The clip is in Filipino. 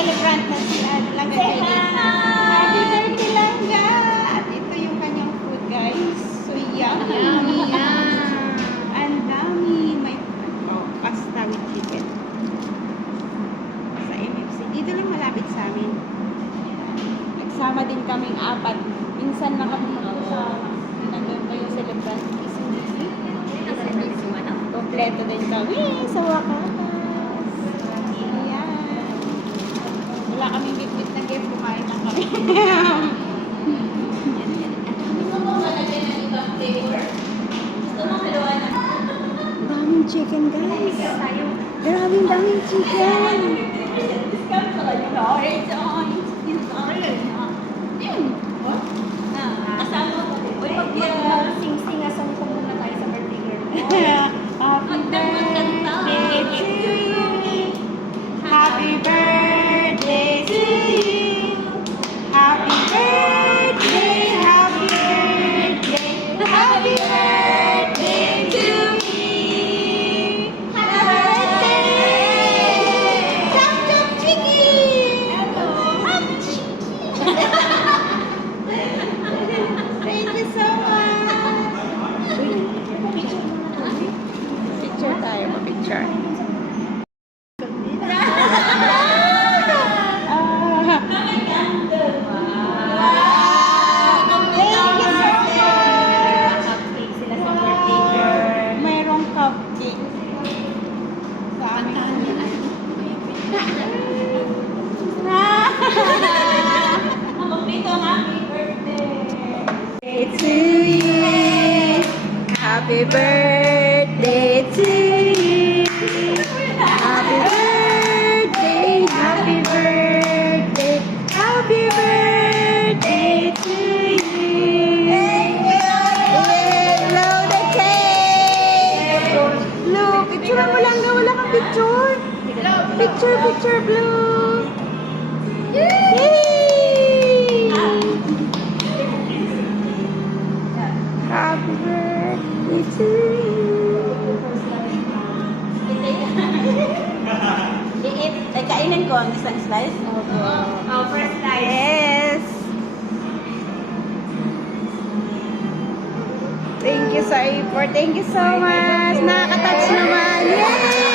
celebrant na si Langga. Say hi! Happy birthday, Langga! At ito yung kanyang food, guys. So, yummy! Ang dami. May pasta with chicken. Sa MFC. Dito lang malapit sa amin. Nagsama din kaming apat. Minsan na kami magkasama. Nandun pa yung celebrant. Kompleto din kami sa wakas. Ayan. Wala kaming bit-bit na gift. Kumain lang kami. Daming chicken, guys. Daming chicken. Sing-sing asang ko muna tayo sa birthday girl. Happy birthday to you. Happy birthday, happy birthday, happy birthday to me. Happy birthday, Chop Chop Chicken. Thank you so much. Picture tayo, picture. Mayroong cupcake sa amin. To you. Happy birthday to you. Happy birthday, happy birthday, happy birthday to you. Blow the cake. Blow, picture mo lang na wala kang picture. Picture, blow. Yay! Happy birthday to you. Kainin ko ang isang slice. First slice. Yes. Thank you sa effort. Thank you so much. Nakaka-touch naman. Yay!